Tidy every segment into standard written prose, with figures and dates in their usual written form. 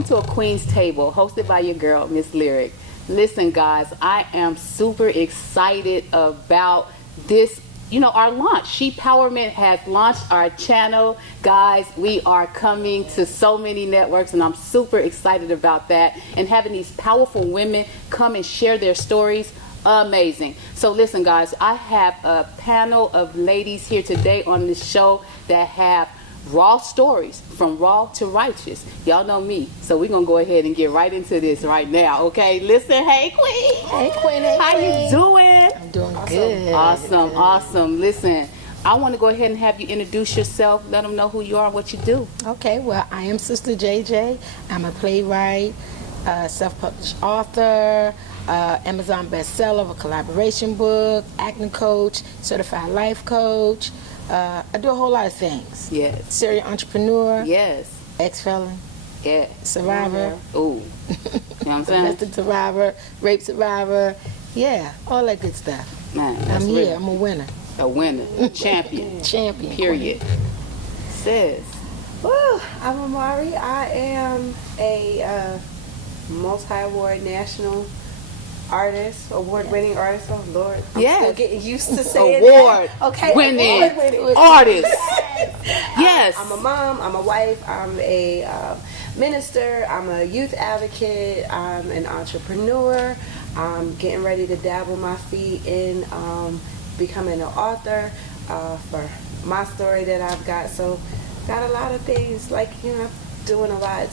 welcome to A Queen's Table, hosted by your girl, Mz Lyrik. Listen, guys, I am super excited about this. Our launch. She Powerment has launched our channel. Guys, we are coming to so many networks, and I'm super excited about that. And having these powerful women come and share their stories, amazing. So listen, guys, I have a panel of ladies here today on this show that have raw stories, from raw to righteous. Y'all know me, so we're gonna go ahead and get right into this right now. Okay, listen. Hey, Queen. Hey, Queen. Hey, how Queen. you doing? I'm doing good. Awesome. Listen, I want to go ahead and have you introduce yourself. Let them know who you are and what you do. Okay, well, I am Sista Jayjay. I'm a playwright, self-published author, Amazon bestseller of a collaboration book, acting coach, certified life coach. I do a whole lot of things. Yes. Serial entrepreneur. Yes. Ex-felon. Yeah. Survivor. Ooh. You know what I'm saying? Domestic survivor. Rape survivor. Yeah, all that good stuff. Man, I'm here. real. I'm a winner. A winner. Champion. Champion. Period. Sis. Well, I'm AMARI. I am a multi-award national artist, award-winning artist. Oh Lord, I'm still getting used to saying that. Okay, award-winning artist. Yes. I'm a mom. I'm a wife. I'm a minister. I'm a youth advocate. I'm an entrepreneur. I'm getting ready to dabble my feet in becoming an author for my story that I've got. So, got a lot of things, doing a lot.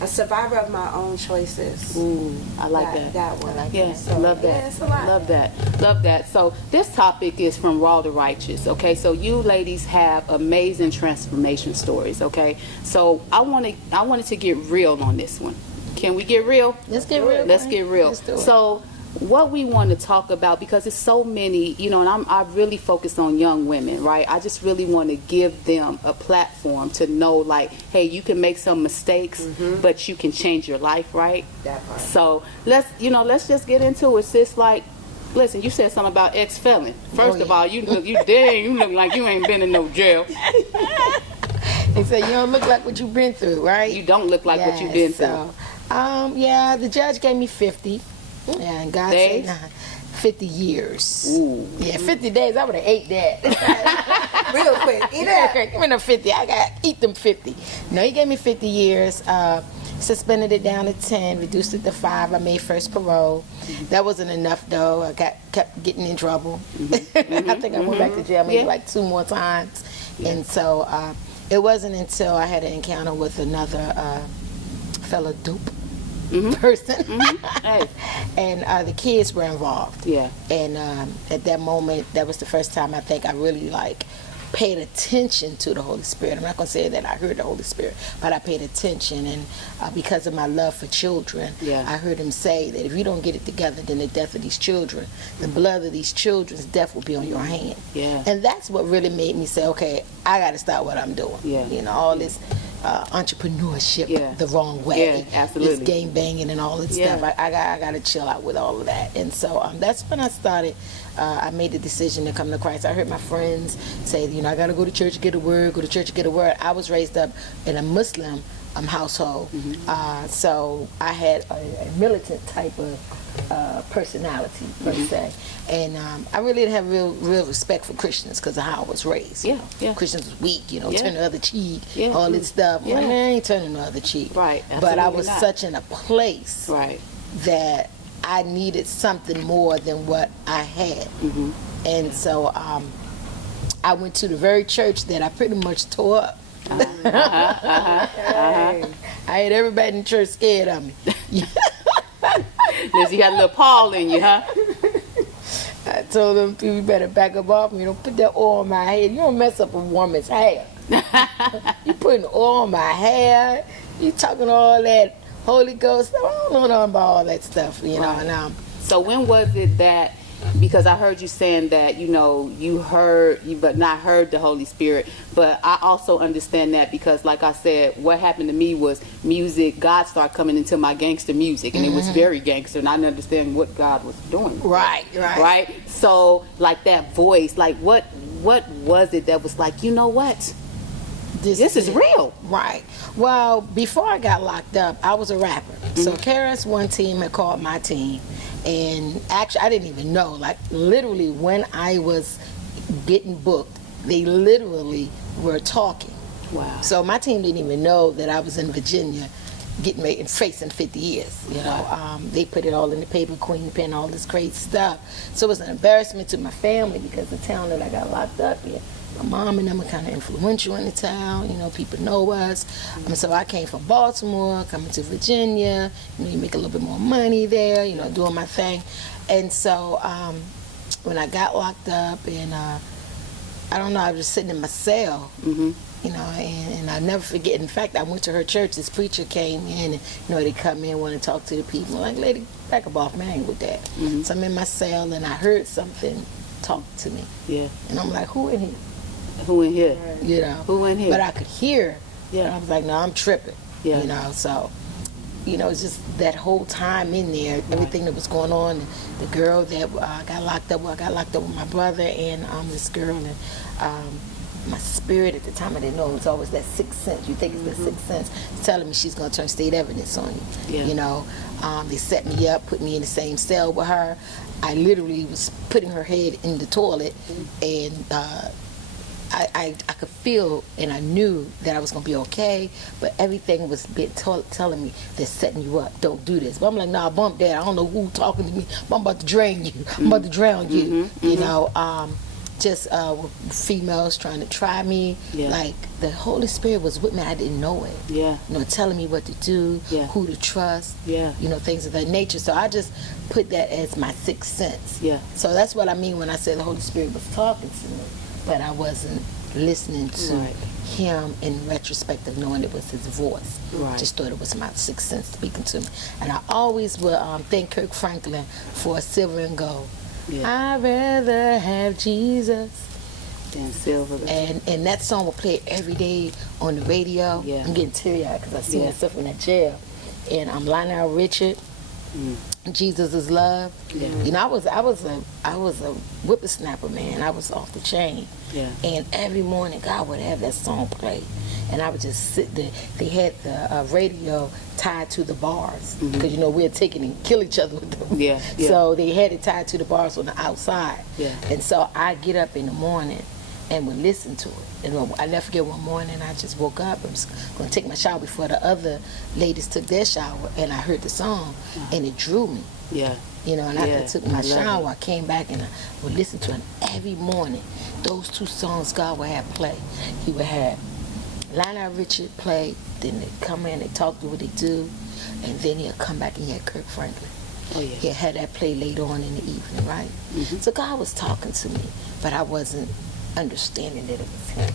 A survivor of my own choices. Ooh, I like that. That one. Yes, so, love that. Yeah, it's a lot. Love that. So this topic is from raw to righteous. Okay, so you ladies have amazing transformation stories. Okay, so I wanted to get real on this one. Can we get real? Let's get real. Let's get real. Let's do it. So what we want to talk about, because it's so many, and I really focus on young women, right? I just really want to give them a platform to know, like, hey, you can make some mistakes, but you can change your life, right? That part. So let's just get into it, sis. Like, listen, you said something about ex-felon. First of all, you look like you ain't been in no jail. They say you don't look like what you've been through, right? You don't look like what you've been through. Yeah, the judge gave me 50. Yeah, and God said 50 years. Ooh. Yeah, 50 days. I would have ate that. Real quick. Eat that. Give me them 50. I got to eat them 50. No, he gave me 50 years. Suspended it down to 10, reduced it to 5. I made first parole. That wasn't enough, though. I kept getting in trouble. I think I went back to jail maybe like 2 more times. And so it wasn't until I had an encounter with another fellow dupe person. Hey. And the kids were involved. Yeah. And at that moment, that was the first time I think I really paid attention to the Holy Spirit. I'm not going to say that I heard the Holy Spirit, but I paid attention. And because of my love for children, I heard him say that if you don't get it together, then the death of these children, the blood of these children's death will be on your hand. Yeah. And that's what really made me say, okay, I got to stop what I'm doing. Yeah. All this entrepreneurship the wrong way. Yeah, absolutely. This game banging and all that stuff. I got to chill out with all of that. And so that's when I started. I made the decision to come to Christ. I heard my friends say, I got to go to church, get a word, go to church, get a word. I was raised up in a Muslim household. So I had a militant type of personality, per se. And I really didn't have real respect for Christians because of how I was raised. Yeah. Christians was weak, turn the other cheek, all this stuff. Yeah. Like, man, I ain't turning the other cheek. Right. But I Absolutely was not. such in a place that I needed something more than what I had. And so I went to the very church that I pretty much tore up. I had everybody in the church scared of me. Liz, you got a little Paul in you, huh? I told them, you better back up off me. Don't put that oil on my head. You don't mess up a woman's hair. You putting oil on my hair. You talking all that Holy Ghost. I don't know nothing about all that stuff, Right. And, so when was it that, because I heard you saying that, you heard, but not heard the Holy Spirit, but I also understand that because, like I said, what happened to me was music, God started coming into my gangster music, and it was very gangster, and I didn't understand what God was doing. Right? So, like that voice, like what was it that was like, you know what? this is real. Right. Well, before I got locked up, I was a rapper. So KRS-One team had called my team, and actually I didn't even know. Like literally, when I was getting booked, they literally were talking. Wow. So my team didn't even know that I was in Virginia, getting ready and facing 50 years. You know, they put it all in the paper, Queen Pen, all this crazy stuff. So it was an embarrassment to my family because the town that I got locked up in, my mom and them are kind of influential in the town. You know, people know us. So I came from Baltimore, coming to Virginia. You know, you make a little bit more money there. You know, doing my thing. And so when I got locked up, and I don't know, I was just sitting in my cell. You know, and I never forget. In fact, I went to her church. This preacher came in, and you know, they come in, want to talk to the people. I'm like, lady, back up off, man, I ain't with that. So I'm in my cell, and I heard something talk to me. Yeah. And I'm like, who in here? Who in here? You know. Who in here? But I could hear. Yeah. And I was like, no, I'm tripping. Yeah. You know, so. You know, it's just that whole time in there, everything that was going on. And the girl that got locked up, well, I got locked up with my brother and this girl, and my spirit at the time, I didn't know, it was always that sixth sense. You think it's the sixth sense. It's telling me she's going to turn state evidence on you. Yeah. You know, they set me up, put me in the same cell with her. I literally was putting her head in the toilet, and I could feel and I knew that I was going to be okay, but everything was telling me, they're setting you up, don't do this. But I'm like, nah, bump that. I don't know who talking to me, but I'm about to drain you. I'm about to drown you. You know, just females trying to try me. Yeah. Like the Holy Spirit was with me. I didn't know it. Yeah. You know, telling me what to do, Yeah. who to trust. Yeah. You know, things of that nature. So I just put that as my sixth sense. Yeah. So that's what I mean when I say the Holy Spirit was talking to me, but I wasn't listening to him in retrospect of knowing it was his voice. Right. Just thought it was my sixth sense speaking to me. And I always will thank Kirk Franklin for Silver and Gold. Yeah. I'd rather have Jesus. And Silver. And that song will play every day on the radio. Yeah. I'm getting teary-eyed because I see myself in that jail. And I'm Lionel Richard. Jesus is Love. Yeah. You know, I was a whippersnapper, man. I was off the chain. Yeah. And every morning, God would have that song play, and I would just sit there. They had the radio tied to the bars because you know we'd take it and kill each other with them. Yeah. Yeah. So they had it tied to the bars on the outside. Yeah. And so I get up in the morning and would listen to it. And I never forget one morning I just woke up. I was going to take my shower before the other ladies took their shower, and I heard the song, and it drew me. Yeah. You know, and after I took my I love shower, I came back and I would listen to it every morning. Those two songs God would have play. He would have Lionel Richard play, then they'd come in, they talk, do what they do, and then he'll come back and he had Kirk Franklin. Oh, yeah. He'll have that play later on in the evening, right? So God was talking to me, but I wasn't understanding that it was him.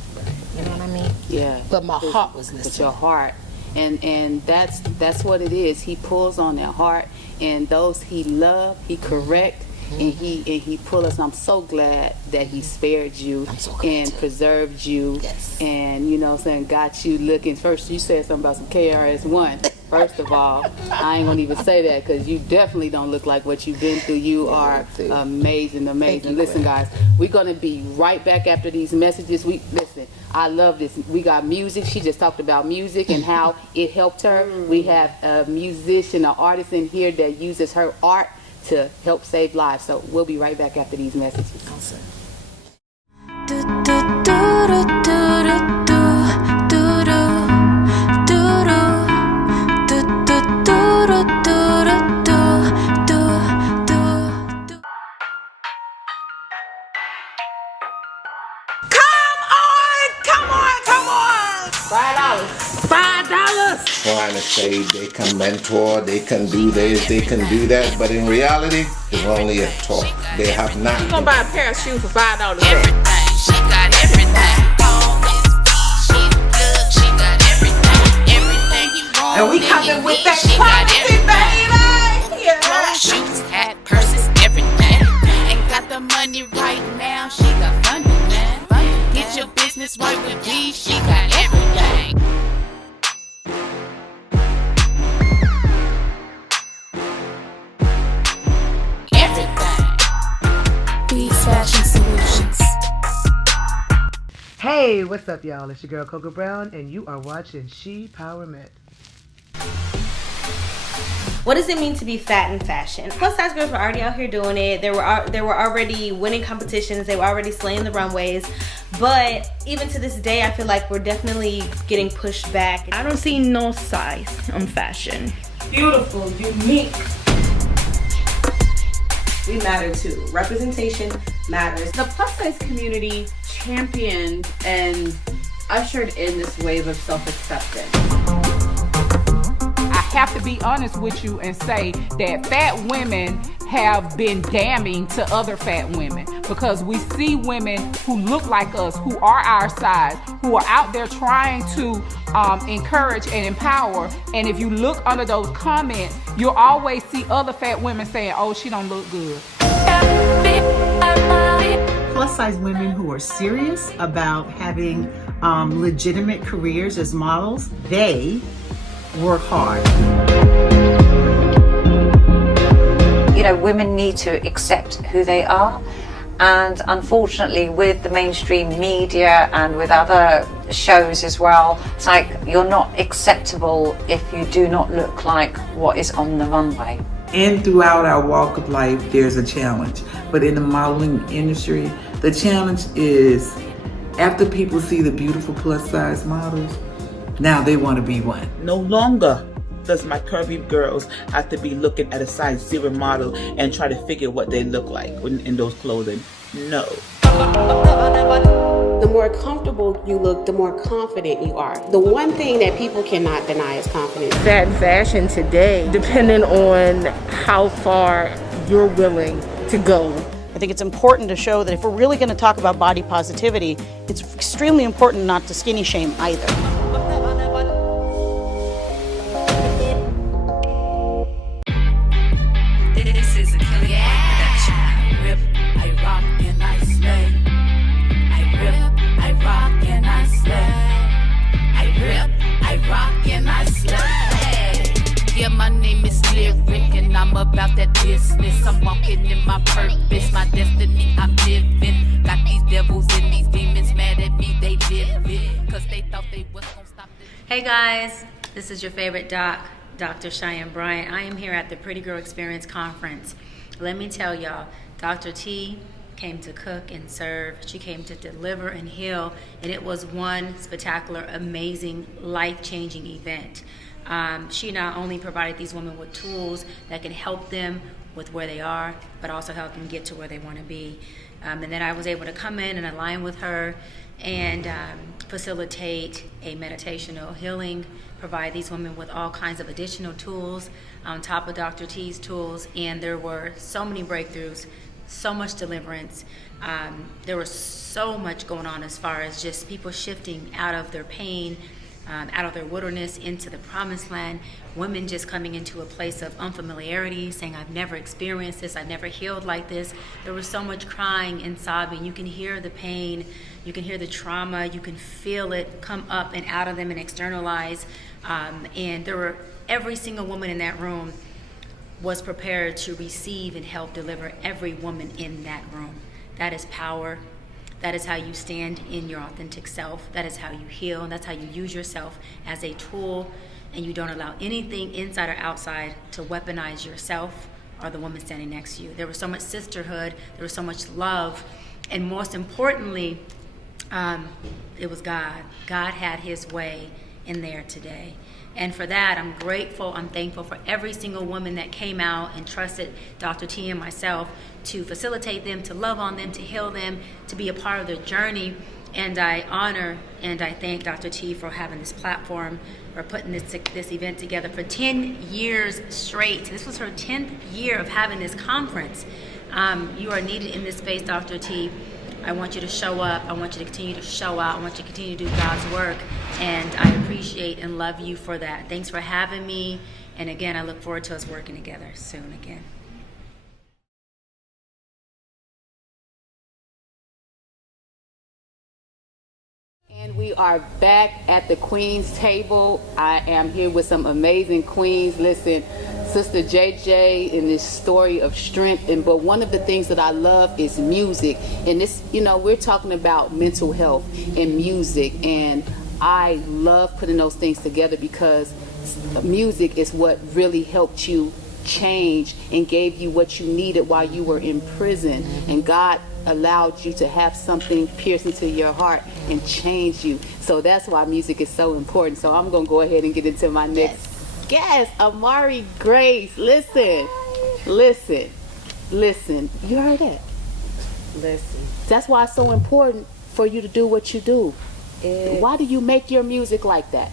You know what I mean? Yeah. But my heart was listening. But your heart. And that's what it is. He pulls on that heart, and those he loved, he correct, and he pull us. I'm so glad that he spared you and preserved you. Yes. And you know what I'm saying, got you looking. First you said something about some KRS-One. First of all, I ain't gonna even say that because you definitely don't look like what you've been through. You are amazing. Listen, guys, we're gonna be right back after these messages. Listen. I love this. We got music. She just talked about music and how it helped her. We have a musician, an artist in here that uses her art to help save lives. So we'll be right back after these messages. Awesome. Trying to say they can mentor, they can do this, they can do that, but in reality, it's only a talk. They have not. You gonna buy a pair of shoes for $5? Everything, she got everything. She good, she got everything you want. And we coming with that quality, baby. Yeah. Shoes, hat, purses, everything. Ain't got the money right now, she got funding, man. Get your business right with me, she got everything. Fashion Solutions. Hey Hey, what's up, y'all? It's your girl Coco Brown, and you are watching She Powerment. What does it mean to be fat in fashion? Plus size girls were already out here doing it. They were already winning competitions. They were already slaying the runways. But even to this day, I feel like we're definitely getting pushed back. I don't see no size on fashion. Beautiful, unique. We matter too. Representation matters. The plus size community championed and ushered in this wave of self-acceptance. I have to be honest with you and say that fat women have been damning to other fat women, because we see women who look like us, who are our size, who are out there trying to encourage and empower. And if you look under those comments, you'll always see other fat women saying, oh, she don't look good. Plus size women who are serious about having legitimate careers as models, they work hard. You know, women need to accept who they are, and unfortunately with the mainstream media and with other shows as well, it's like you're not acceptable if you do not look like what is on the runway. And throughout our walk of life, there's a challenge. But in the modeling industry, the challenge is after people see the beautiful plus size models, now they want to be one. No longer does my curvy girls have to be looking at a size 0 model and try to figure what they look like in those clothing. No. The more comfortable you look, the more confident you are. The one thing that people cannot deny is confidence. Fat fashion today, depending on how far you're willing to go. I think it's important to show that if we're really going to talk about body positivity, it's extremely important not to skinny shame either. My name is Lyrik and I'm about that business. I'm walking in my purpose, my destiny I'm living. Got these devils and these demons mad at me, they did it, cause they thought they was gonna stop this. Hey guys, this is your favorite doc, Dr. Cheyenne Bryant. I am here at the Pretty Girl Experience Conference. Let me tell y'all, Dr. T came to cook and serve. She came to deliver and heal, and it was one spectacular, amazing, life-changing event. She not only provided these women with tools that can help them with where they are, but also help them get to where they want to be. And then I was able to come in and align with her and facilitate a meditational healing, provide these women with all kinds of additional tools on top of Dr. T's tools. And there were so many breakthroughs, so much deliverance. There was so much going on as far as just people shifting out of their pain, out of their wilderness into the promised land, women just coming into a place of unfamiliarity, saying, I've never experienced this, I've never healed like this. There was so much crying and sobbing. You can hear the pain, you can hear the trauma, you can feel it come up and out of them and externalize. And there were, every single woman in that room was prepared to receive and help deliver every woman in that room. That is power. That is how you stand in your authentic self. That is how you heal, and that's how you use yourself as a tool, and you don't allow anything inside or outside to weaponize yourself or the woman standing next to you. There was so much sisterhood, there was so much love, and most importantly, it was God. God had his way in there today. And for that, I'm grateful, I'm thankful for every single woman that came out and trusted Dr. T and myself to facilitate them, to love on them, to heal them, to be a part of their journey. And I honor and I thank Dr. T for having this platform, for putting this event together for 10 years straight. This was her 10th year of having this conference. You are needed in this space, Dr. T. I want you to show up. I want you to continue to show out. I want you to continue to do God's work. And I appreciate and love you for that. Thanks for having me. And again, I look forward to us working together soon again. We are back at the Queen's table. I am here with some amazing queens. Listen, Sista Jayjay in this story of strength, but one of the things that I love is music. And this, we're talking about mental health and music, and I love putting those things together because music is what really helped you change and gave you what you needed while you were in prison, and God allowed you to have something pierce into your heart and change you. So that's why music is so important. So I'm gonna go ahead and get into my next guest, AMARI GRACE. Listen. You heard that? Listen. That's why it's so important for you to do what you do. Why do you make your music like that?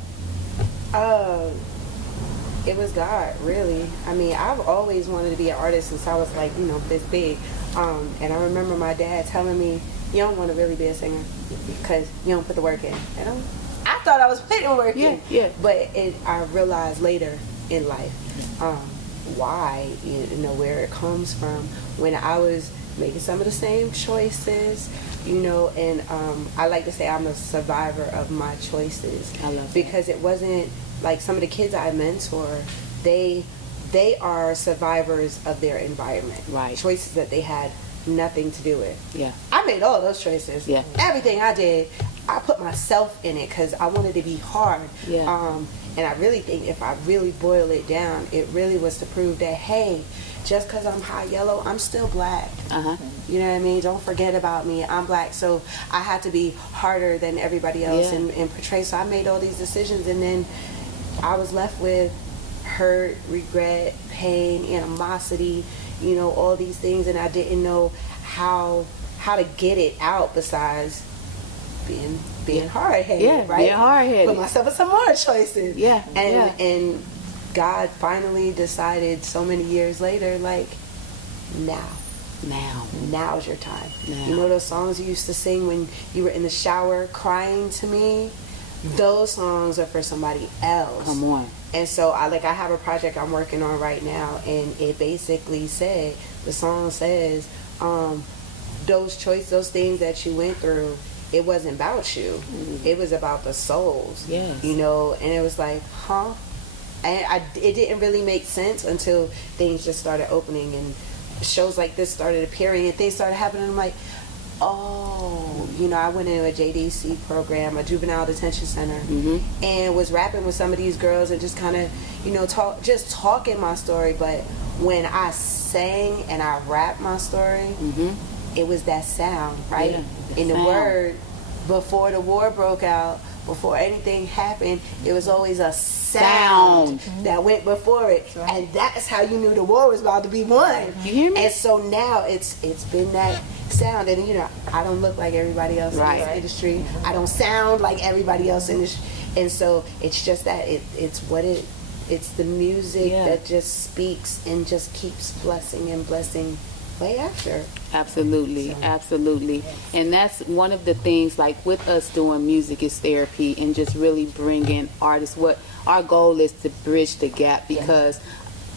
It was God, really. I mean, I've always wanted to be an artist since I was like, this big. And I remember my dad telling me, you don't want to really be a singer because you don't put the work in. And I thought I was putting work in. Yeah. But I realized later in life why, where it comes from. When I was making some of the same choices, and I like to say I'm a survivor of my choices. I love that. Because it wasn't like some of the kids I mentor, they are survivors of their environment. Right. Choices that they had nothing to do with. Yeah. I made all those choices. Yeah. Everything I did, I put myself in it because I wanted to be hard. Yeah. And I really think if I really boil it down, it really was to prove that, hey, just because I'm high yellow, I'm still black. You know what I mean? Don't forget about me. I'm black, so I had to be harder than everybody else and portray. So I made all these decisions, and then I was left with hurt, regret, pain, animosity, all these things, and I didn't know how to get it out besides being hard-headed, right? Being hard-headed. Put myself in some more choices. And And God finally decided so many years later, like, now's your time. Now. You know those songs you used to sing when you were in the shower crying to me? Those songs are for somebody else. Come on. And so I have a project I'm working on right now, and it basically the song says, those things that you went through, it wasn't about you. It was about the souls. Yes. And it was like, huh? And it didn't really make sense until things just started opening and shows like this started appearing and things started happening. I'm like, oh, I went into a JDC program, a juvenile detention center, and was rapping with some of these girls and just kind of, talking my story. But when I sang and I rapped my story, it was that sound, right? Yeah, in the word, before the war broke out, before anything happened, it was always a sound that went before it, and that's how you knew the war was about to be won. You hear me? And so now it's been that sound, and I don't look like everybody else in this industry. I don't sound like everybody else in this, and so it's just that it's the music that just speaks and just keeps blessing and blessing way after. Absolutely. And that's one of the things, like with us doing music is therapy and just really bringing artists. What our goal is to bridge the gap, because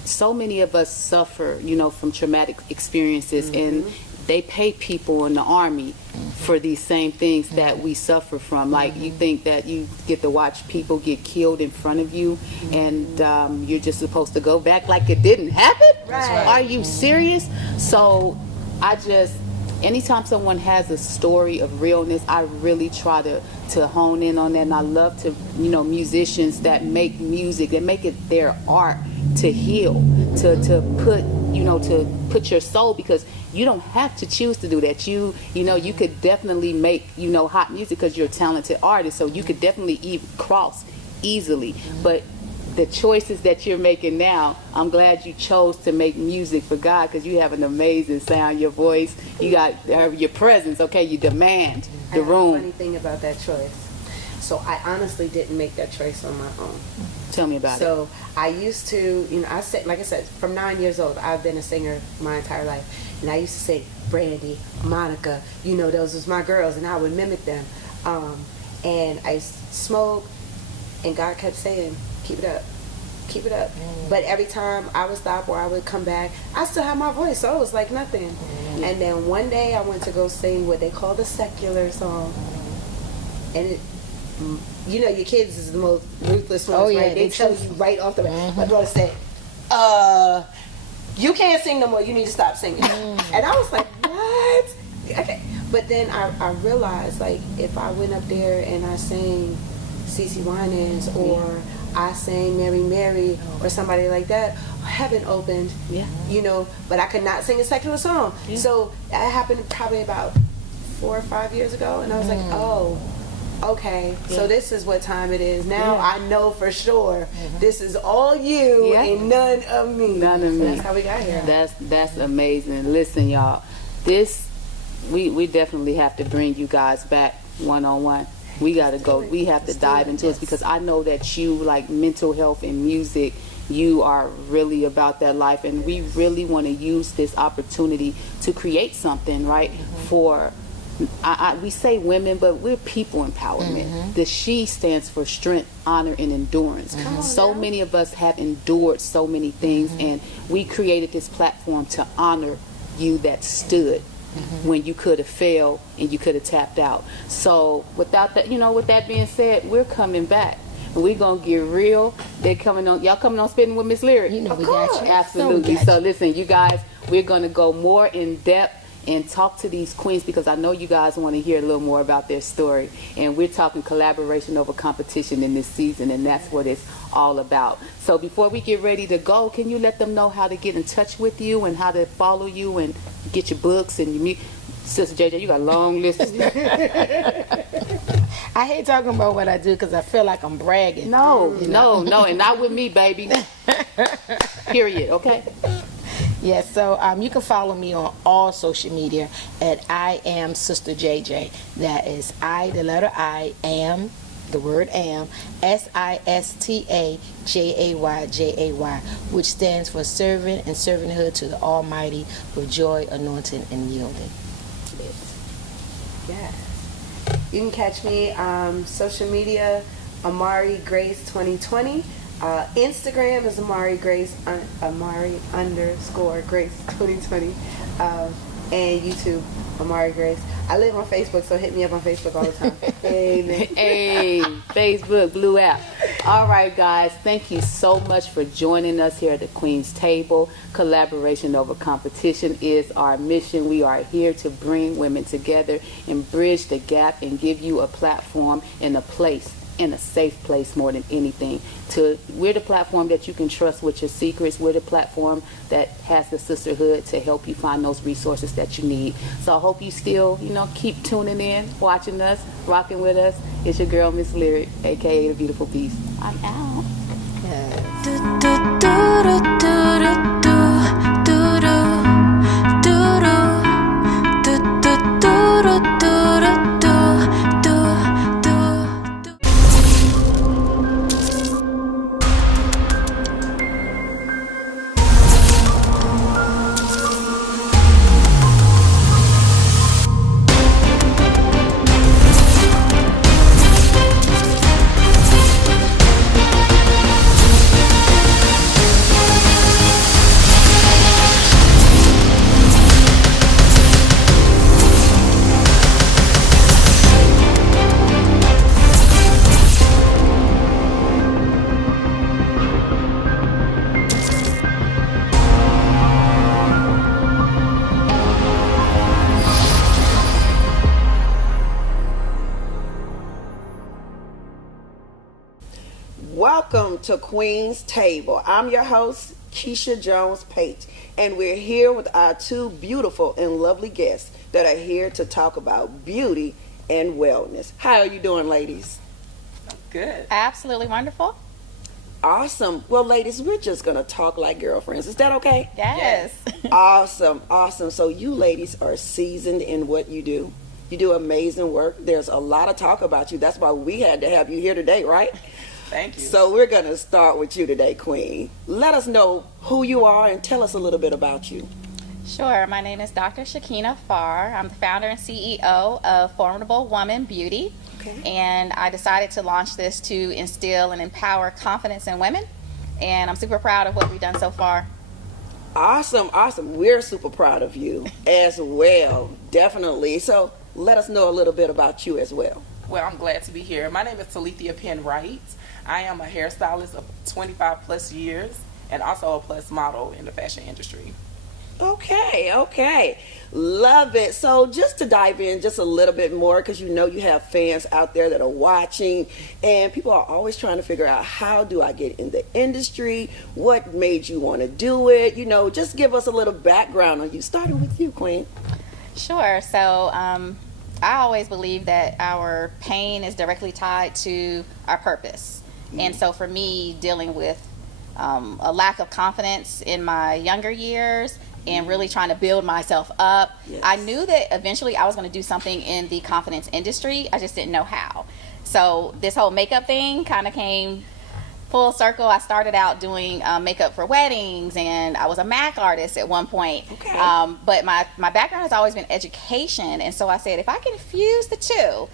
so many of us suffer, from traumatic experiences, and they pay people in the army for these same things that we suffer from. Like, you think that you get to watch people get killed in front of you, and you're just supposed to go back like it didn't happen? Right. Are you serious? So anytime someone has a story of realness, I really try to hone in on that. And I love to, musicians that make music, that make it their art to heal, to put your soul, because you don't have to choose to do that. You could definitely make, hot music because you're a talented artist, so you could definitely cross easily. But the choices that you're making now, I'm glad you chose to make music for God, because you have an amazing sound, your voice, you got your presence, okay? You demand the room. The funny thing about that choice, so I honestly didn't make that choice on my own. Tell me about it. So I used to, like I said, from 9 years old, I've been a singer my entire life. And I used to say, Brandy, Monica, those was my girls, and I would mimic them. And I smoked, and God kept saying, keep it up. But every time I would stop or I would come back, I still had my voice, so it was like nothing. And then one day I went to go sing what they call the secular song, and you know, your kids is the most ruthless ones, right? They tell you right off the bat. My daughter said, you can't sing no more, you need to stop singing. And I was like, what? Okay. But then I realized, like, if I went up there and I sang CeCe Winans or I sang Mary Mary or somebody like that, heaven opened, you know, but I could not sing a secular song. So that happened probably about 4 or 5 years ago, and I was like, oh, okay, so this is what time it is. Now I know for sure this is all you and none of me. None of me. That's how we got here. That's amazing. Listen, y'all, we definitely have to bring you guys back one-on-one. We gotta go. We have to dive into it because I know that you like mental health and music. You are really about that life, and we really want to use this opportunity to create something, right? For we say women, but we're people empowerment. The she stands for strength, honor, and endurance. So many of us have endured so many things, and we created this platform to honor you that stood when you could have failed and you could have tapped out. So without that, you know, with that being said, we're coming back. We're gonna get real. They're coming on. Y'all coming on Spittin with Mz Lyrik? You know, we got you. Absolutely. So listen, you guys, we're gonna go more in depth and talk to these queens because I know you guys want to hear a little more about their story. And we're talking collaboration over competition in this season, and that's what it's all about. So before we get ready to go, can you let them know how to get in touch with you and how to follow you and get your books and your music? Sista Jayjay, you got a long list of stuff. I hate talking about what I do because I feel like I'm bragging. No, and not with me, baby. Period, okay? Yes, so you can follow me on all social media at I am Sista Jayjay. That is I, the letter I, am, the word am, SISTAJAYJAY, which stands for servant and servanthood to the Almighty with joy, anointing, and yielding. Yeah. You can catch me social media, AMARI GRACE 2020. Instagram is AMARI GRACE, AMARI_GRACE 2020. And YouTube, AMARI GRACE. I live on Facebook, so hit me up on Facebook all the time. Amen. Hey, Facebook, Blue app. All right, guys, thank you so much for joining us here at the Queen's Table. Collaboration over competition is our mission. We are here to bring women together and bridge the gap and give you a platform and a place, in a safe place more than anything. We're the platform that you can trust with your secrets. We're the platform that has the sisterhood to help you find those resources that you need. So I hope you still, keep tuning in, watching us, rocking with us. It's your girl, Mz Lyrik, aka The Beautiful Beast. I'm out. Welcome to Queen's Table. I'm your host, Keisha Jones-Pate, and we're here with our two beautiful and lovely guests that are here to talk about beauty and wellness. How are you doing, ladies? Good. Absolutely wonderful. Awesome. Well, ladies, we're just going to talk like girlfriends. Is that okay? Yes. Awesome. So you ladies are seasoned in what you do. You do amazing work. There's a lot of talk about you. That's why we had to have you here today, right? Thank you. So we're going to start with you today, Queen. Let us know who you are and tell us a little bit about you. Sure. My name is Dr. Shakina Farr. I'm the founder and CEO of Formidable Woman Beauty. Okay. And I decided to launch this to instill and empower confidence in women. And I'm super proud of what we've done so far. Awesome. We're super proud of you as well. Definitely. So let us know a little bit about you as well. Well, I'm glad to be here. My name is Talithia Penn Wright. I am a hairstylist of 25 plus years and also a plus model in the fashion industry. Okay. Love it. So just to dive in just a little bit more, because you know you have fans out there that are watching, and people are always trying to figure out, how do I get in the industry? What made you want to do it? You know, just give us a little background on you. Starting with you, Queen. Sure. So I always believe that our pain is directly tied to our purpose. And so for me, dealing with a lack of confidence in my younger years and really trying to build myself up, I knew that eventually I was going to do something in the confidence industry. I just didn't know how. So this whole makeup thing kind of came full circle. I started out doing makeup for weddings, and I was a MAC artist at one point. But my background has always been education, and so I said, if I can fuse the two,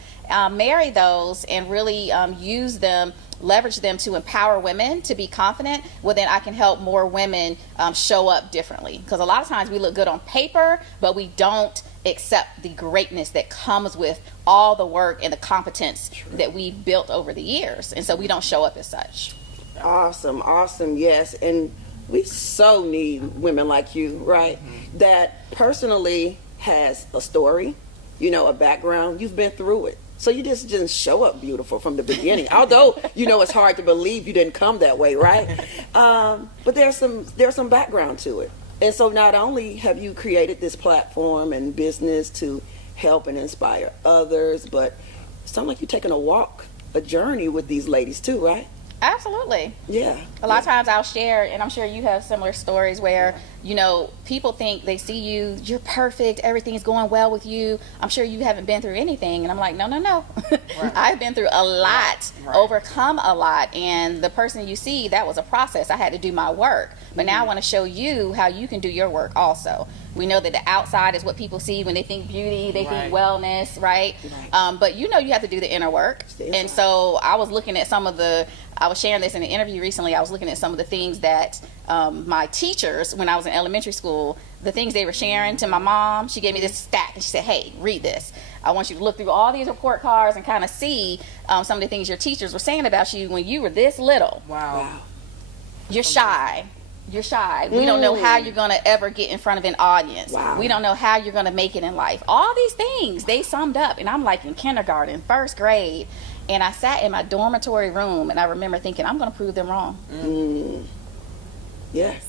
marry those, and really use them, leverage them to empower women to be confident, well, then I can help more women show up differently. Because a lot of times we look good on paper, but we don't accept the greatness that comes with all the work and the competence that we've built over the years. And so we don't show up as such. Awesome, yes. And we so need women like you, right? That personally has a story, you know, a background. You've been through it. So you just didn't show up beautiful from the beginning. Although, you know, it's hard to believe you didn't come that way, right? But there's some background to it. And so not only have you created this platform and business to help and inspire others, but it sounds like you're taking a journey with these ladies too, right? Absolutely. Yeah. A lot of times I'll share, and I'm sure you have similar stories where, you know, people think they see you, you're perfect, everything's going well with you. I'm sure you haven't been through anything. And I'm like, no. I've been through a lot, overcome a lot. And the person you see, that was a process. I had to do my work. But now I want to show you how you can do your work also. We know that the outside is what people see when they think beauty, they think wellness, right? But you know you have to do the inner work. And so I was looking at I was sharing this in an interview recently, I was looking at some of the things that my teachers, when I was in elementary school, the things they were sharing to my mom. She gave me this stack and she said, hey, read this. I want you to look through all these report cards and kind of see some of the things your teachers were saying about you when you were this little. Wow. You're shy. We don't know how you're going to ever get in front of an audience. We don't know how you're going to make it in life. All these things, they summed up. And I'm like in kindergarten, first grade. And I sat in my dormitory room and I remember thinking, I'm going to prove them wrong. Yes.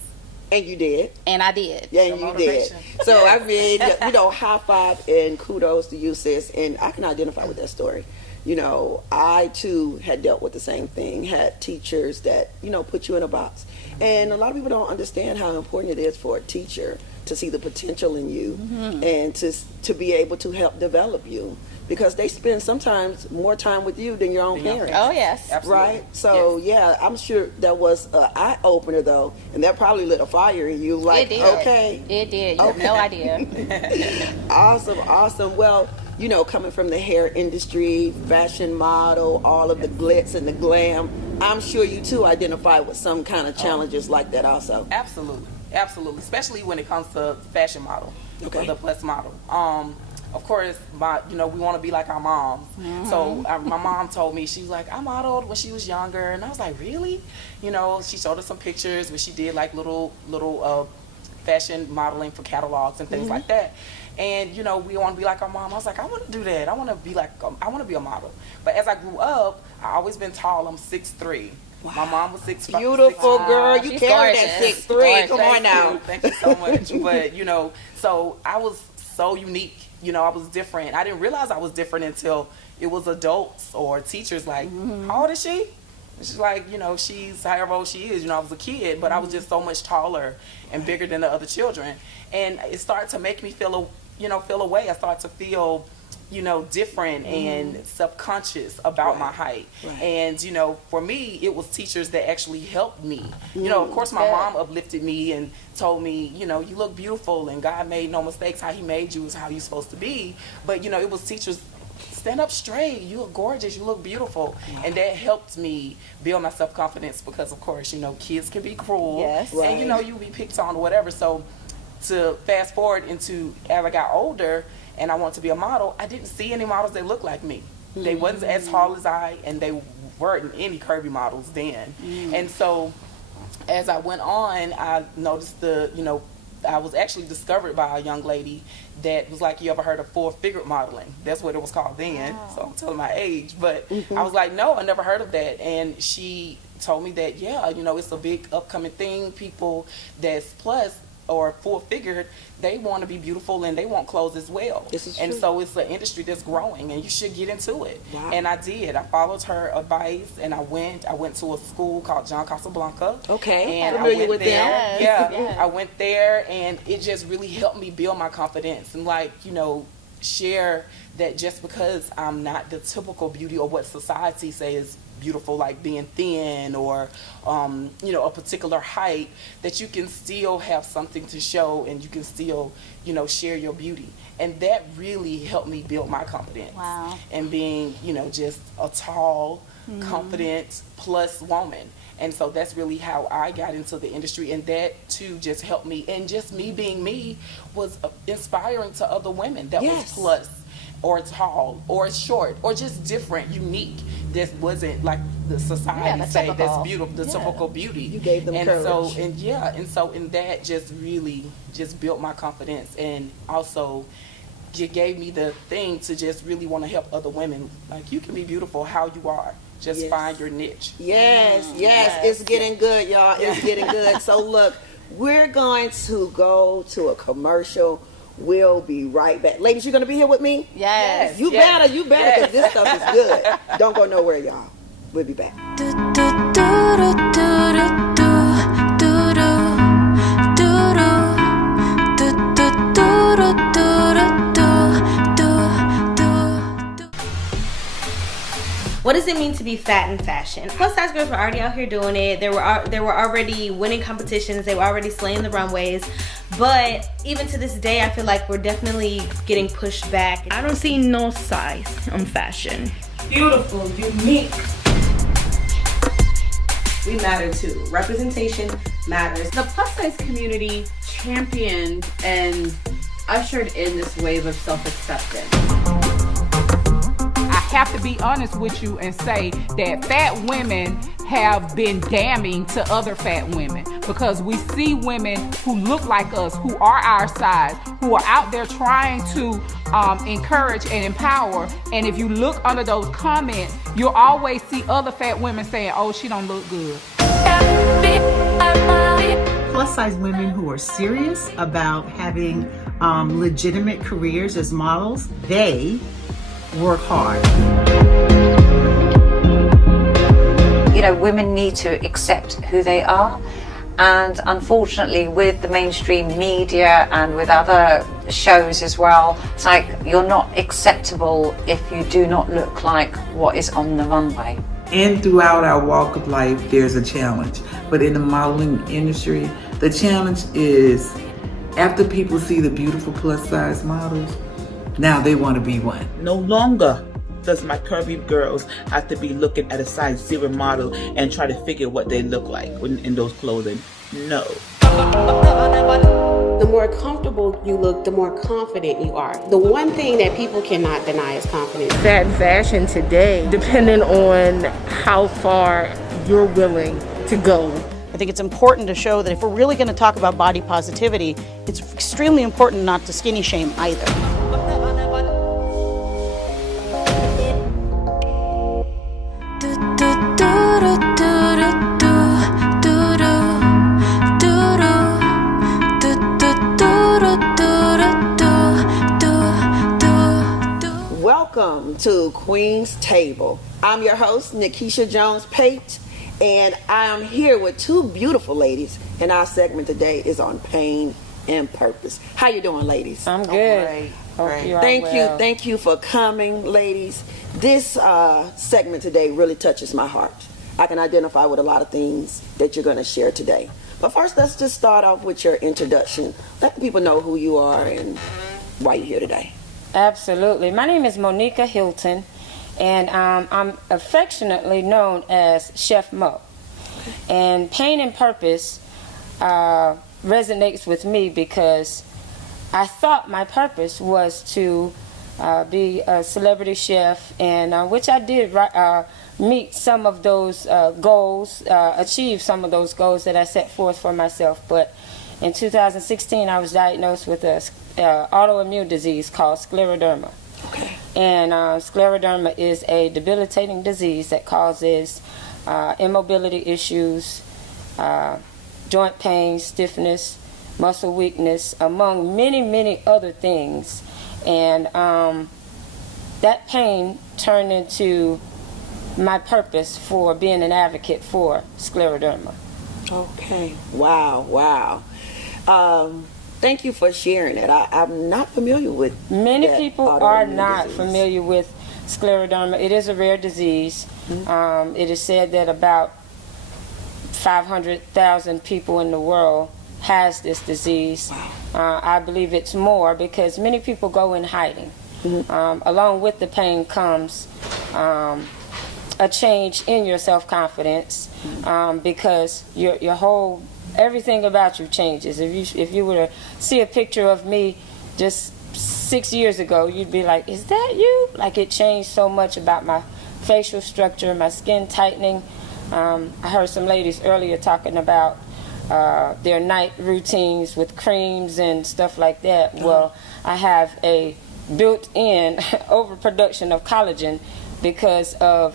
And you did. And I did. Yeah, and you did. So, I mean, you know, high five and kudos to you, sis. And I can identify with that story. You know, I too had dealt with the same thing, had teachers that, you know, put you in a box. And a lot of people don't understand how important it is for a teacher to see the potential in you and to be able to help develop you. Because they spend sometimes more time with you than your own parents. Oh, yes. Absolutely. Right? So, yeah, I'm sure that was an eye-opener, though. And that probably lit a fire in you. Like, it did. Okay. It did. You have no idea. Awesome. Well, you know, coming from the hair industry, fashion model, all of the glitz and the glam, I'm sure you, too, identify with some kind of challenges like that also. Absolutely. Especially when it comes to fashion model, or the plus model. Of course, we want to be like our moms. So my mom told me, she was like, I modeled when she was younger. And I was like, really? You know, she showed us some pictures when she did like little fashion modeling for catalogs and things like that. And, you know, we want to be like our mom. I was like, I want to do that. I want to be a model. But as I grew up, I always been tall. I'm 6'3". Wow. My mom was 6'5". Beautiful girl. You carried that 6'3". Come on now. Thank you so much. But, you know, so I was so unique. You know, I was different. I didn't realize I was different until it was adults or teachers like, how old is she? And she's like, you know, she's however old she is. You know, I was a kid, but I was just so much taller and bigger than the other children. And it started to make me feel away. I started to feel, you know, different and subconscious about my height. And, you know, for me, it was teachers that actually helped me. You know, of course, my mom uplifted me and told me, you know, you look beautiful and God made no mistakes. How he made you is how you're supposed to be. But, you know, it was teachers, stand up straight. You look gorgeous. You look beautiful. And that helped me build my self-confidence because, of course, you know, kids can be cruel. Yes. And, you know, you'll be picked on or whatever. So to fast forward into as I got older, and I wanted to be a model, I didn't see any models that looked like me. They wasn't as tall as I, and they weren't any curvy models then. And so as I went on, I noticed I was actually discovered by a young lady that was like, you ever heard of full-figured modeling? That's what it was called then. So I'm telling my age, but I was like, no, I never heard of that. And she told me that, yeah, it's a big upcoming thing. People that's plus or full-figured, they want to be beautiful and they want clothes as well. This is and true. so it's an industry that's growing, and you should get into it. Wow. And I did. I followed her advice, and I went to a school called John Casablanca. Okay, and familiar I went with there. them. Yeah, I went there, and it just really helped me build my confidence and share that just because I'm not the typical beauty or what society says beautiful, like being thin or a particular height, that you can still have something to show and you can still share your beauty. And that really helped me build my confidence. Wow. And being just a tall, confident plus woman. And so that's really how I got into the industry, and that too just helped me. And just me being me was inspiring to other women that was plus or tall or short or just different, unique. This wasn't like the society say that's beautiful, the typical beauty. You gave them courage. And so that just really just built my confidence, and also it gave me the thing to just really want to help other women. Like, you can be beautiful how you are. Just find your niche. Yes, it's getting good, y'all. It's getting good. So look, we're going to go to a commercial. We'll be right back. Ladies, you're going to be here with me? Yes. You better, because this stuff is good. Don't go nowhere, y'all. We'll be back. What does it mean to be fat in fashion? Plus size girls were already out here doing it. They were already winning competitions. They were already slaying the runways. But even to this day, I feel like we're definitely getting pushed back. I don't see no size on fashion. Beautiful, unique. We matter too. Representation matters. The plus size community championed and ushered in this wave of self-acceptance. I have to be honest with you and say that fat women have been damning to other fat women, because we see women who look like us, who are our size, who are out there trying to encourage and empower. And if you look under those comments, you'll always see other fat women saying, oh, she don't look good. Plus size women who are serious about having legitimate careers as models, they work hard. Women need to accept who they are, and unfortunately with the mainstream media and with other shows as well, it's like you're not acceptable if you do not look like what is on the runway. And throughout our walk of life, there's a challenge. But in the modeling industry, the challenge is after people see the beautiful plus size models, now they want to be one. No longer does my curvy girls have to be looking at a size 0 model and try to figure what they look like in those clothing. No. The more comfortable you look, the more confident you are. The one thing that people cannot deny is confidence. Fat fashion today, depending on how far you're willing to go. I think it's important to show that if we're really going to talk about body positivity, it's extremely important not to skinny shame either. Welcome to Queen's Table. I'm your host, Nikisha Jones-Pate, and I am here with two beautiful ladies, and our segment today is on pain and purpose. How you doing, ladies? I'm good. Thank you for coming, ladies. This segment today really touches my heart. I can identify with a lot of things that you're going to share today. But first, let's just start off with your introduction. Let the people know who you are and why you're here today. Absolutely. My name is Monica Hilton, and I'm affectionately known as Chef Mo. And pain and purpose resonates with me because I thought my purpose was to be a celebrity chef, and which I did meet some of those goals, achieve some of those goals that I set forth for myself. But in 2016, I was diagnosed with an autoimmune disease called scleroderma. Okay. And scleroderma is a debilitating disease that causes immobility issues, joint pain, stiffness, muscle weakness, among many, many other things. And that pain turned into my purpose for being an advocate for scleroderma. Okay. Wow. Thank you for sharing it. I'm not familiar with Many that people are autoimmune not disease. familiar with scleroderma. It is a rare disease. Mm-hmm. It is said that about 500,000 people in the world has this disease. I believe it's more because many people go in hiding. Mm-hmm. Along with the pain comes a change in your self-confidence, because your whole, everything about you changes. If you were to see a picture of me just 6 years ago, you'd be like, is that you? Like, it changed so much about my facial structure, my skin tightening. I heard some ladies earlier talking about their night routines with creams and stuff like that. Well, I have a built-in overproduction of collagen because of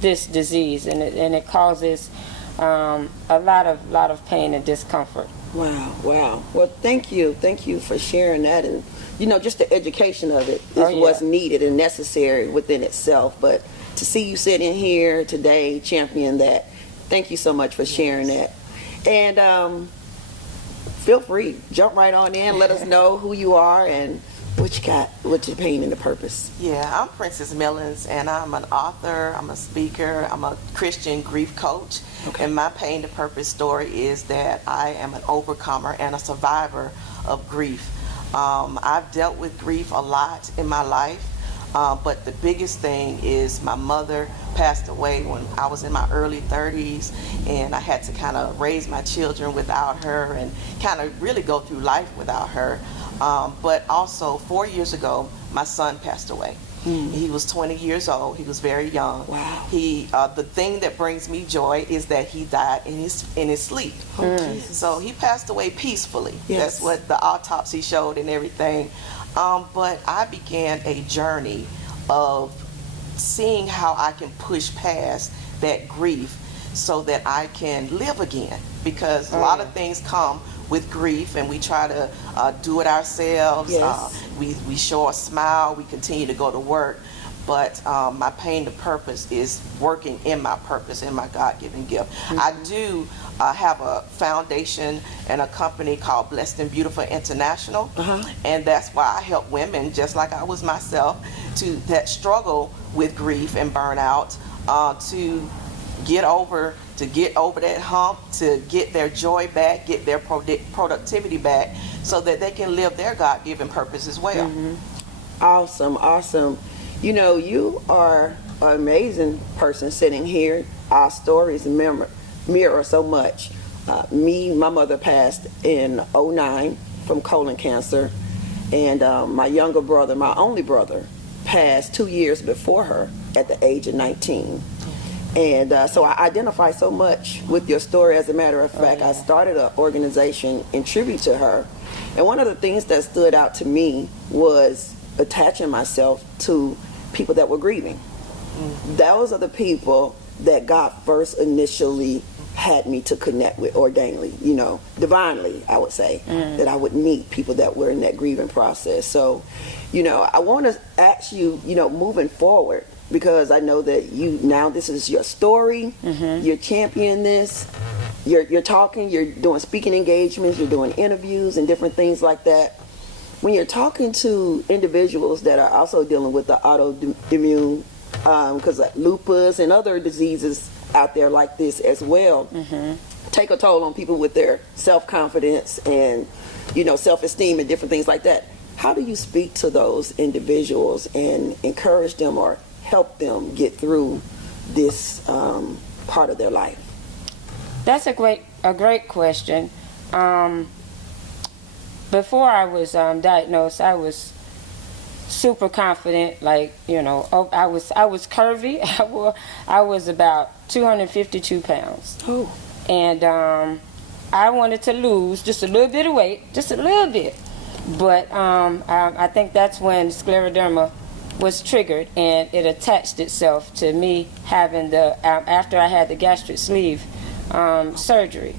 this disease, and it causes a lot of pain and discomfort. Wow. Well, thank you for sharing that, and just the education of it is what's needed and necessary within itself. But to see you sitting here today, champion that, thank you so much for sharing that. And feel free, jump right on in, let us know who you are and what you got, what your pain and the purpose. Yeah, I'm Princess Millens, and I'm an author, I'm a speaker, I'm a Christian grief coach. Okay. And my pain to purpose story is that I am an overcomer and a survivor of grief. I've dealt with grief a lot in my life, but the biggest thing is my mother passed away when I was in my early 30s, and I had to kind of raise my children without her and kind of really go through life without her. But also 4 years ago, my son passed away. He was 20 years old. He was very young. Wow. The thing that brings me joy is that he died in his sleep. So he passed away peacefully. Yes. That's what the autopsy showed and everything. But I began a journey of seeing how I can push past that grief so that I can live again. Because a lot of things come with grief, and we try to do it ourselves. Yes. We show a smile, we continue to go to work, but my pain to purpose is working in my purpose, in my God-given gift. I do have a foundation and a company called Blessed and Beautiful International, and that's why I help women, just like I was myself, that struggle with grief and burnout, to get over that hump, to get their joy back, get their productivity back, so that they can live their God-given purpose as well. Awesome. You are an amazing person sitting here. Our stories mirror so much. My mother passed in 2009 from colon cancer, and my younger brother, my only brother, passed 2 years before her at the age of 19. And so I identify so much with your story. As a matter of fact, I started an organization in tribute to her. And one of the things that stood out to me was attaching myself to people that were grieving. Those are the people that God first initially had me to connect with, ordainedly, divinely, I would say, that I would meet people that were in that grieving process. So, I want to ask you, moving forward, because I know that this is your story, you're championing this, you're talking, you're doing speaking engagements, you're doing interviews and different things like that. When you're talking to individuals that are also dealing with the autoimmune, because like lupus and other diseases out there like this as well, take a toll on people with their self-confidence and, self-esteem and different things like that. How do you speak to those individuals and encourage them or help them get through this part of their life? That's a great question. Before I was diagnosed, I was super confident, like, you know, I was curvy. I was about 252 pounds. Oh. And I wanted to lose just a little bit of weight, just a little bit. But I think that's when scleroderma was triggered, and it attached itself to me having after I had the gastric sleeve surgery.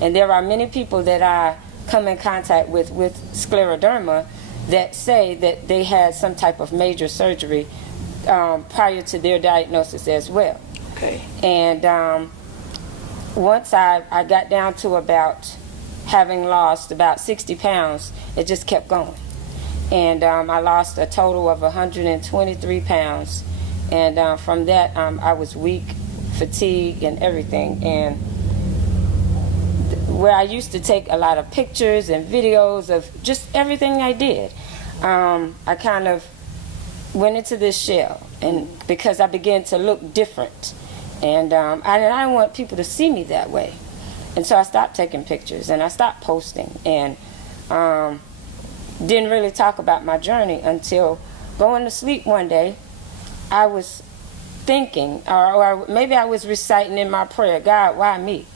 And there are many people that I come in contact with scleroderma that say that they had some type of major surgery prior to their diagnosis as well. Okay. And once I got down to about having lost about 60 pounds, it just kept going. And I lost a total of 123 pounds. And from that, I was weak, fatigued, and everything. And where I used to take a lot of pictures and videos of just everything I did, I kind of went into this shell, and because I began to look different. And I didn't want people to see me that way. And so I stopped taking pictures, and I stopped posting, and didn't really talk about my journey until going to sleep one day. I was thinking, or maybe I was reciting in my prayer, God, why me?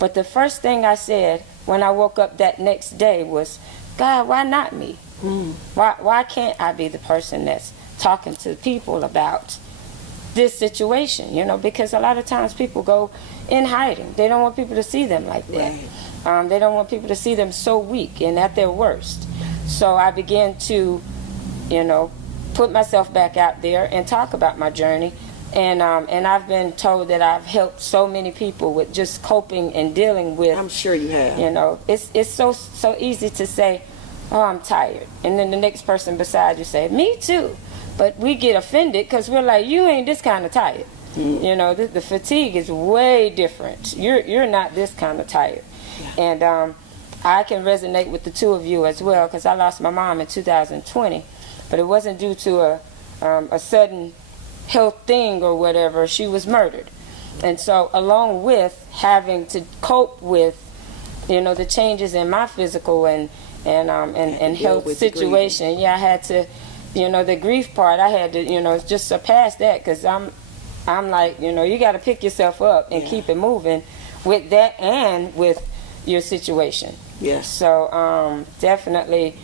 But the first thing I said when I woke up that next day was, God, why not me? Why can't I be the person that's talking to people about this situation? You know, because a lot of times people go in hiding. They don't want people to see them like that. Right. They don't want people to see them so weak and at their worst. So I began to, you know, put myself back out there and talk about my journey. And I've been told that I've helped so many people with just coping and dealing with. I'm sure you have. You know, it's so easy to say, oh, I'm tired. And then the next person beside you say, me too. But we get offended because we're like, you ain't this kind of tired. You know, the fatigue is way different. You're not this kind of tired. And I can resonate with the two of you as well, because I lost my mom in 2020. But it wasn't due to a sudden health thing or whatever. She was murdered. And so along with having to cope with, you know, the changes in my physical and health situation, I had to, you know, the grief part, I had to, you know, just surpass that, because I'm like, you know, you got to pick yourself up and keep it moving with that and with your situation. Yes. So definitely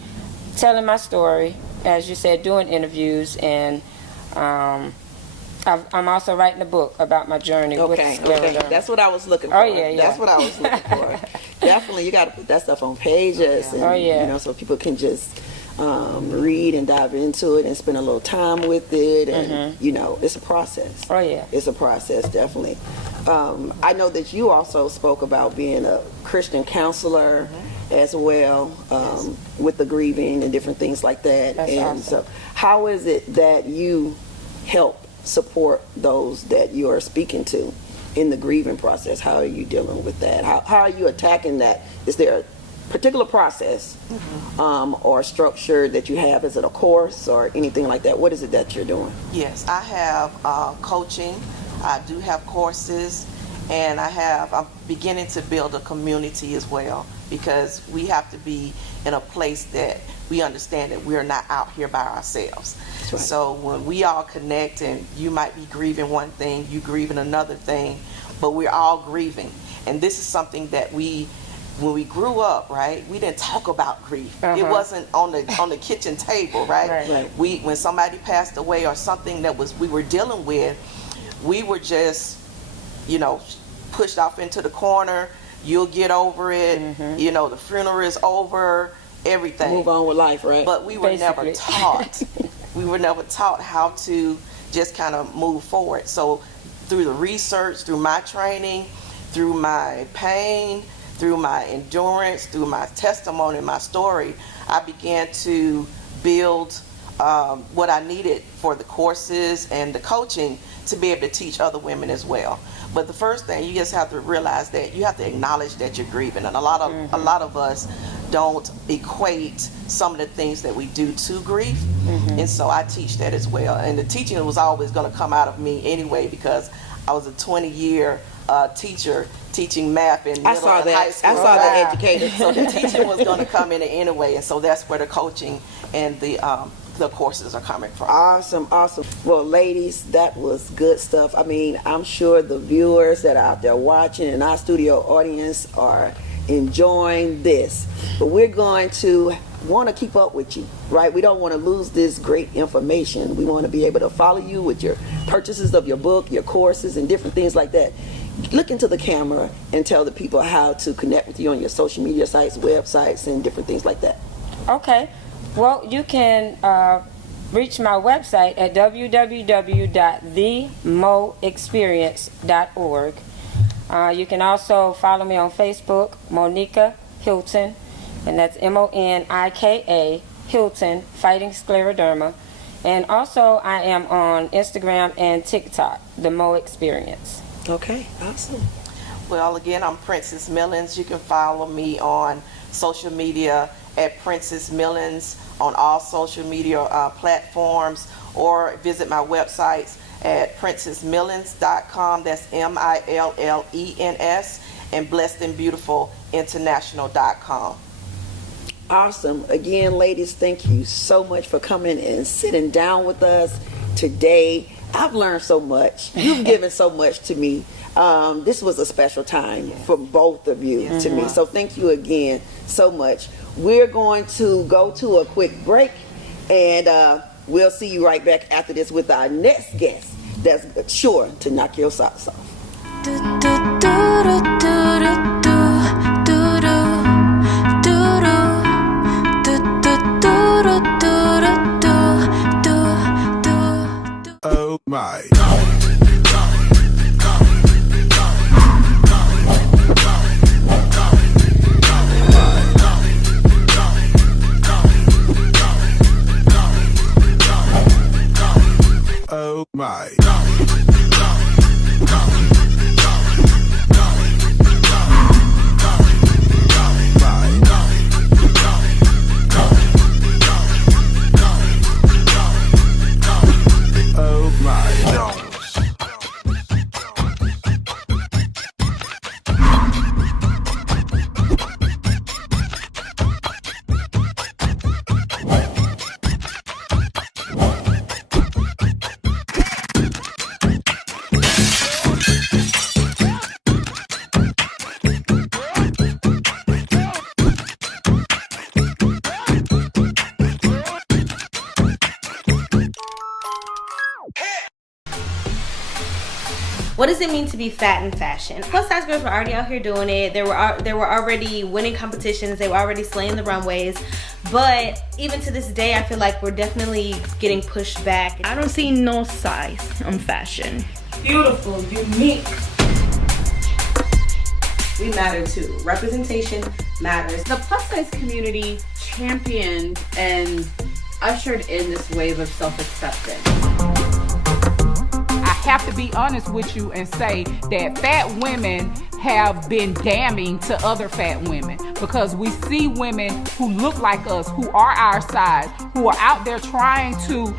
telling my story, as you said, doing interviews, and I'm also writing a book about my journey with scleroderma. Okay, that's what I was looking for. Oh, yeah. That's what I was looking for. Definitely, you got to put that stuff on pages, and you know, so people can just read and dive into it and spend a little time with it, and you know, it's a process. Oh yeah, it's a process, definitely. I know that you also spoke about being a Christian counselor as well, with the grieving and different things like that. That's and awesome. So how is it that you help support those that you are speaking to in the grieving process? How are you dealing with that? How are you attacking that? Is there a particular process or structure that you have? Is it a course or anything like that? What is it that you're doing? Yes, I have coaching. I do have courses, and I'm beginning to build a community as well, because we have to be in a place that we understand that we're not out here by ourselves. Right. So when we all connect, and you might be grieving one thing, you grieving another thing, but we're all grieving. And this is something that when we grew up, right, we didn't talk about grief. It wasn't on the kitchen table, right? Right. When somebody passed away or something that we were dealing with, we were just, you know, pushed off into the corner. You'll get over it. You know, the funeral is over. Everything. Move on with life, right? But we were never taught. We were never taught how to just kind of move forward. So through the research, through my training, through my pain, through my endurance, through my testimony, my story, I began to build what I needed for the courses and the coaching to be able to teach other women as well. But the first thing, you just have to realize that you have to acknowledge that you're grieving, and a lot of us don't equate some of the things that we do to grief, and so I teach that as well. And the teaching was always going to come out of me anyway, because I was a 20-year teacher teaching math in middle and high school. I saw that educator. So the teaching was going to come in anyway, and so that's where the coaching and the the courses are coming from. Awesome, awesome. Well, ladies, that was good stuff. I mean, I'm sure the viewers that are out there watching and our studio audience are enjoying this. But we're going to want to keep up with you, right? We don't want to lose this great information. We want to be able to follow you with your purchases of your book, your courses, and different things like that. Look into the camera and tell the people how to connect with you on your social media sites, websites, and different things like that. Okay. Well, you can reach my website at www.themoexperience.org. You can also follow me on Facebook, Monica Hilton, and that's Monika Hilton, Fighting Scleroderma. And also I am on Instagram and TikTok, The Mo Experience. Okay, awesome. Well, again, I'm Princess Millens. You can follow me on social media at Princess Millens on all social media platforms, or visit my websites at princessmillens.com. That's MILLENS, and blessedandbeautifulinternational.com. Awesome. Again, ladies, thank you so much for coming and sitting down with us today. I've learned so much. You've given so much to me. This was a special time for both of you to me. So thank you again so much. We're going to go to a quick break, and we'll see you right back after this with our next guest that's sure to knock your socks off. Oh my. Oh my. Oh my. What does it mean to be fat in fashion? Plus size girls were already out here doing it. They were already winning competitions. They were already slaying the runways. But even to this day, I feel like we're definitely getting pushed back. I don't see no size on fashion. Beautiful, unique. We matter too. Representation matters. The plus size community championed and ushered in this wave of self-acceptance. I have to be honest with you and say that fat women have been damning to other fat women, because we see women who look like us, who are our size, who are out there trying to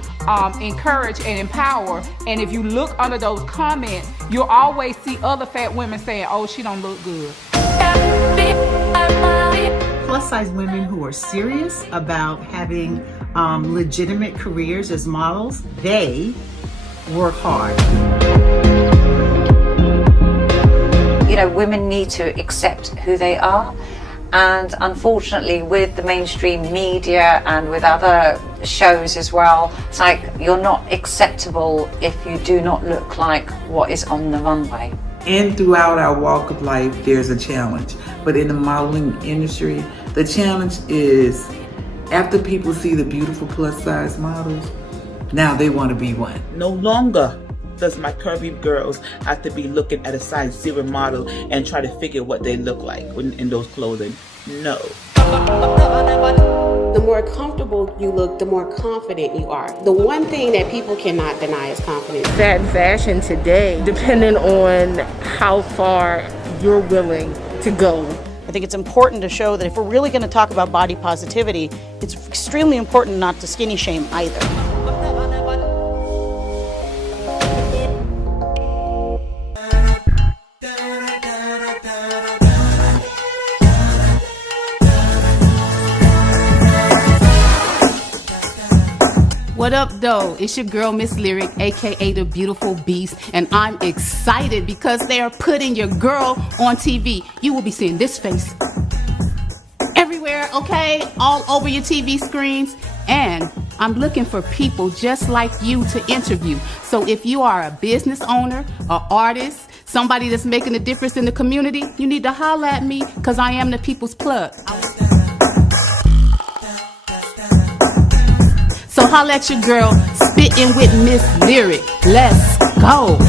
encourage and empower. And if you look under those comments, you'll always see other fat women saying, oh, she don't look good. Plus size women who are serious about having legitimate careers as models, they work hard. You know, women need to accept who they are, and unfortunately with the mainstream media and with other shows as well, it's like you're not acceptable if you do not look like what is on the runway. And throughout our walk of life, there's a challenge. But in the modeling industry, the challenge is after people see the beautiful plus size models, now they want to be one. No longer does my curvy girls have to be looking at a size 0 model and try to figure what they look like in those clothing. No. The more comfortable you look, the more confident you are. The one thing that people cannot deny is confidence. Fat fashion today, depending on how far you're willing to go. I think it's important to show that if we're really going to talk about body positivity, it's extremely important not to skinny shame either. What up, though? It's your girl, Mz Lyrik, aka the Beautiful Beast, and I'm excited because they are putting your girl on TV. You will be seeing this face everywhere, okay? All over your TV screens. And I'm looking for people just like you to interview. So if you are a business owner, an artist, somebody that's making a difference in the community, you need to holler at me because I am the people's plug. So holla at your girl, Spittin with Mz Lyrik. Let's go.